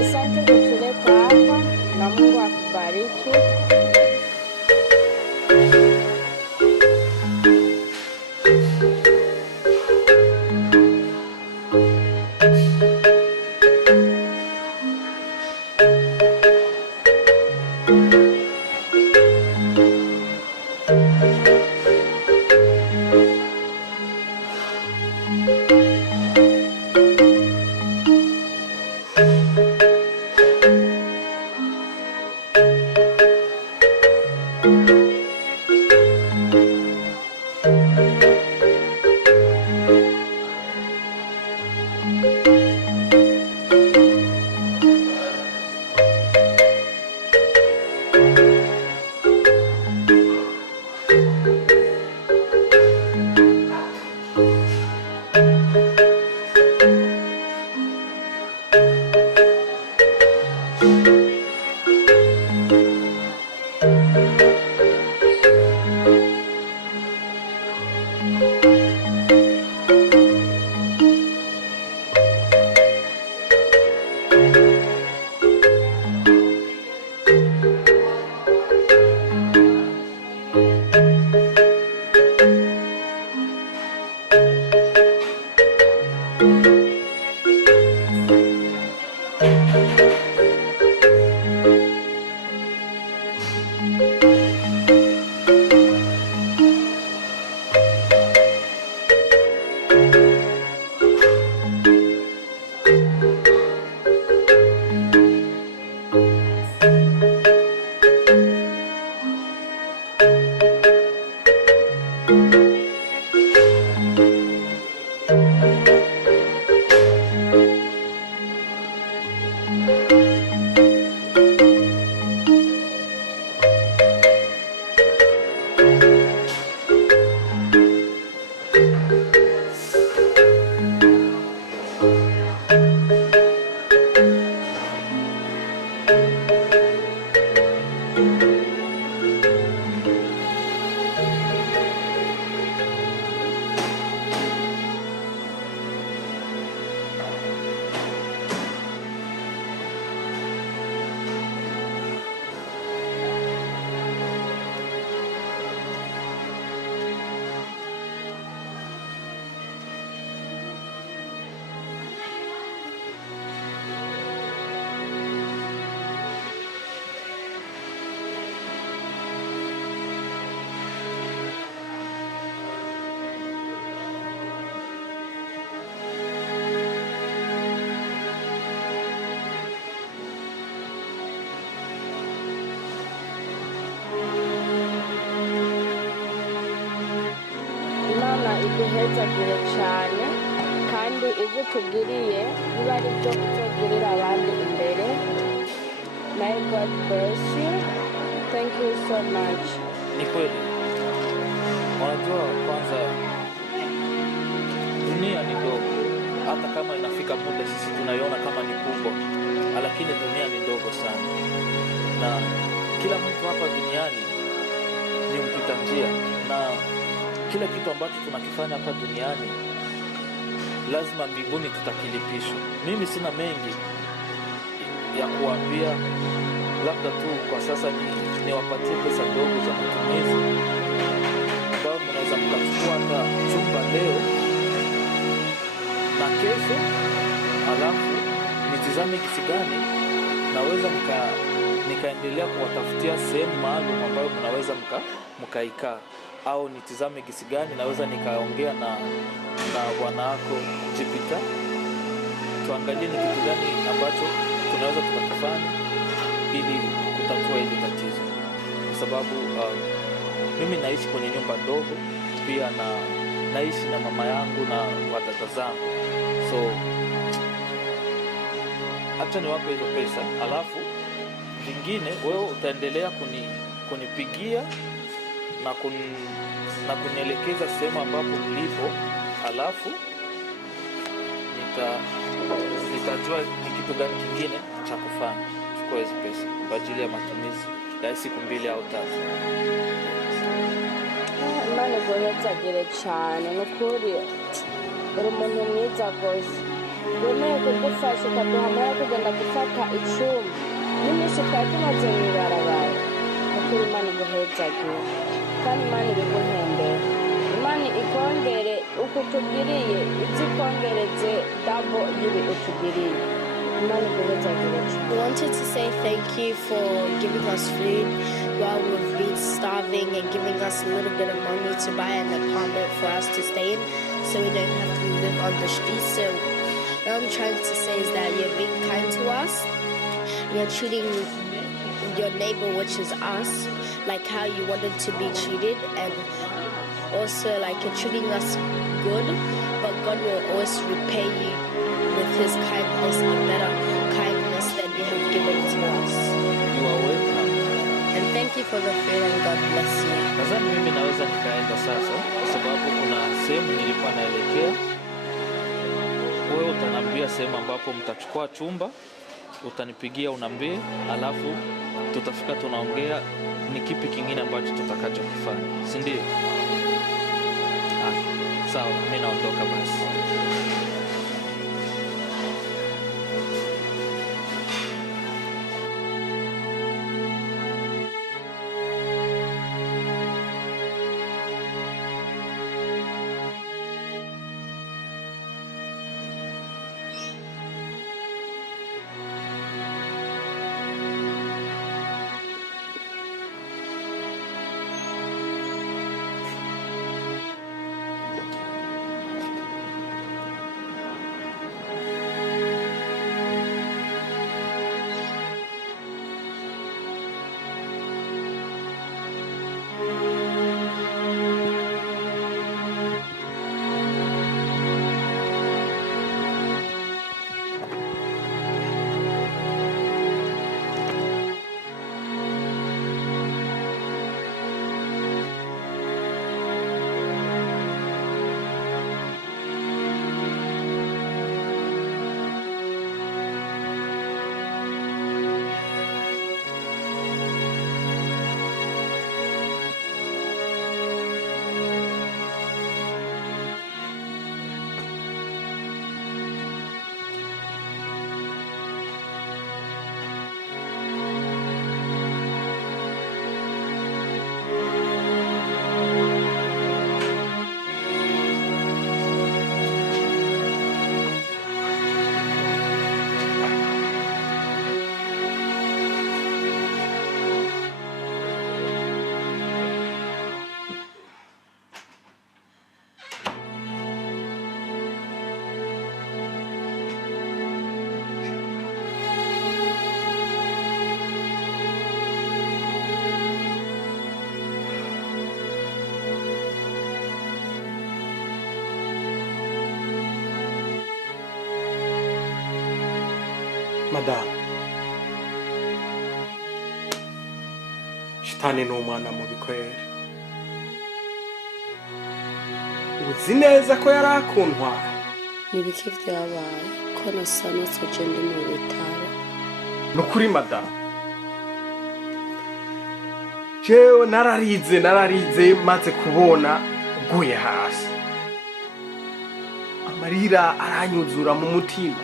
Asante kutuleta hapa na Mungu akubariki. iguhezagire cyane kandi ibyo tugiriye biba ari byo kutugirira abandi imbere. May God bless you. Thank you so much. Ni kweli, unajua kwanza dunia ni ndogo, hata kama inafika muda sisi tunaiona kama ni kubwa, lakini dunia ni ndogo sana, na kila mtu hapa duniani ni mpita njia, na kila kitu ambacho tunakifanya hapa duniani lazima mbinguni tutakilipishwa. Mimi sina mengi ya kuambia, labda tu kwa sasa niwapatie pesa ndogo za matumizi ambayo mnaweza mkachukua hata chumba leo na kesho, alafu nitizame kisi gani naweza nikaendelea kuwatafutia sehemu maalum ambayo mnaweza mkaikaa. au nitizame gisi gani naweza nikaongea na bwana wako Jupiter, tuangalie ni kitu gani ambacho tunaweza tukakifanya ili kutatua hili tatizo, kwa sababu mimi naishi kwenye nyumba ndogo, pia naishi na mama yangu na wadada zangu, so acha niwape hizo pesa, alafu vingine wewe utaendelea kunipigia na kunielekeza sehemu ambapo mlipo, alafu nitajua ni kitu gani kingine cha kufanya. Chukua hizo pesa kwa ajili ya matumizi ya siku 2 au 3. Imana iguhezagire cyane, nukuri uri umuntu mwiza rwose, wemeye kugufasha ukaduha amahera kugenda gufata icumbi n'iminsi twari tumaze mw'ibarabara. Nukuri Imana iguhezagire kandi Imana ibiguhembere, Imana ikongere uko utugiriye, izikongereze double y'ibi utugiriye. Imana iguhezagire cyane. We wanted to say thank you for giving us food while we've been starving and giving us a little bit of money to buy an apartment for us to stay in so we don't have to live on the streets. So what I'm trying to say is that you're being kind to us. You're treating your neighbor, which is us, like how you wanted to be treated, and also like you're treating us good, but God will always repay you with his kindness, a better kindness than you have given to us. You are welcome. And thank you for the food, and God bless you. Nadhani mimi naweza nikaenda sasa, kwa sababu kuna sehemu nilikuwa naelekea. Wewe utaniambia sehemu ambapo mtachukua chumba, utanipigia unambie, alafu tutafika tunaongea ni kipi kingine ambacho tutakachokifanya, si ndio? Sawa, mimi naondoka basi. Madame, shitani n'umwana mubi kweri. Uzi neza ko yarakuntwara. Nibiki vyabaye ko nasanutse je ndi mu bitaro? Nukuri madame, jewe nararize maze kubona uguye hasi. Amarira aranyuzura mu mutima.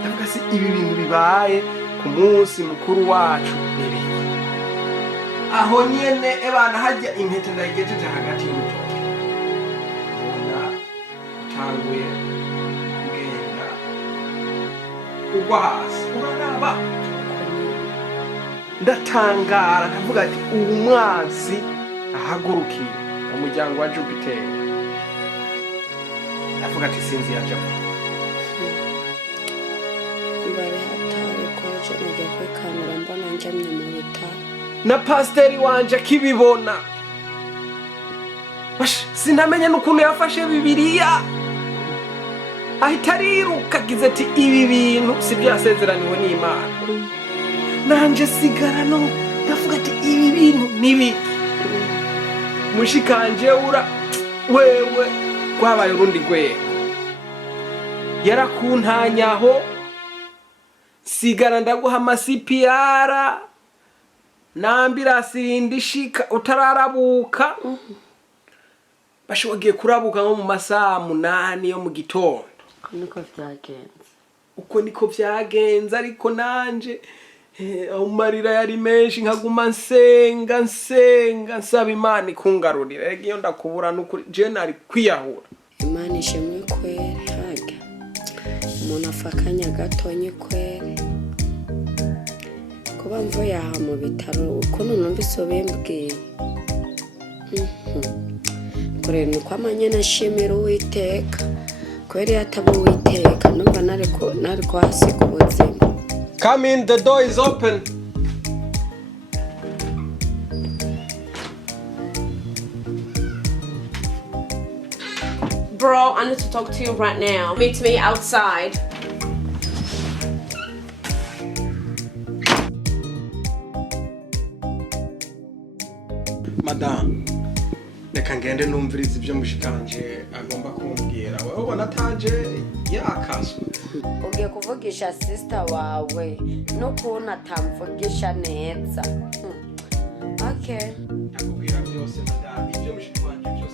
Ndavuga si ibi bintu bibaye ku munsi mukuru wacu nibiki. Aho nyene ebana hajya impete ndayigejeje hagati y'urutoki. Mbona utanguye kugenda ugwa hasi uranaba. Ndatangara ndavuga ati ubu mwansi ahagurukiye umuryango wa Jupiter avuga ati sinzi yaje mbere hatari koje najya kwikanura mbona njamye mu bitaro na pasiteri wanje akibibona sinamenye n'ukuntu yafashe Bibiliya ahita ariruka agize ati ibi bintu si byasezeraniwe n'Imana nanje sigara no ndavuga ati ibi bintu nibi mushikanje wewe kwabaye urundi rwego yarakuntanyaho sigara ndaguha amasipiyara nambirasi ndishika utararabuka bashobogiye kurabuka nko mu masaha 8 yo mu gitondo uko niko vyagenze ariko nanje umarira yari menshi nkaguma nsenga nsaba Imana ikungarurira iyo ndakubura n'ukuri je nari kwiyahura Imana ishimwe kwere haga umuntu afakanya gatonye kwere kuba mvuye aha mu bitaro uko numva isobembwiye kure nuko amanye nashimira Uwiteka kwere yataba Uwiteka numva nariko hasiga ubuzima. Come in, the door is open. Bro, I need to talk to you right now. Meet me outside. Madam, reka ngende numviriza ibyo mushikanje agomba kumbwira. Wowe ubona ataje yakaswe. Ugiye kuvugisha sister wawe n'ukuntu atamvugisha neza. Okay. Nakubwira byose madam, ibyo mushikanje byose